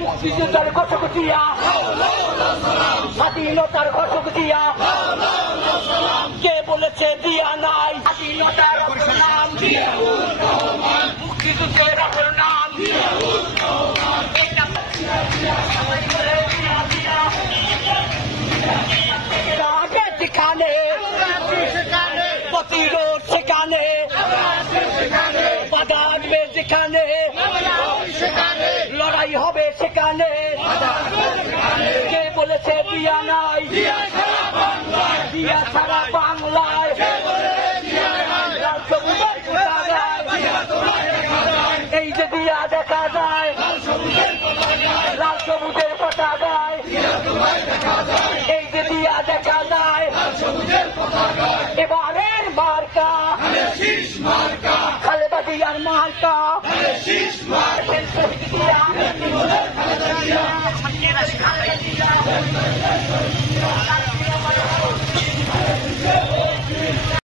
মুক্তিযুদ্ধের ঘোষক জিয়া, স্বাধীনতার ঘোষক জিয়া, কে বলেছে জিয়া নাই? স্বাধীনতার নাম মুক্তিযুদ্ধের নাম সেখানে প্রতিরোধ, সেখানে বাধা আসবে, যেখানে লড়াই হবে, সেখানে কে বলেছে জিয়া নাই? জিয়া সারা বাংলায় এই যে দিয়া দেখা যায়, লাল সবুজের পতাকায় এই যে দিয়া দেখা যায়। এবারের মার্কা খালেদা জিয়ার মার্কা।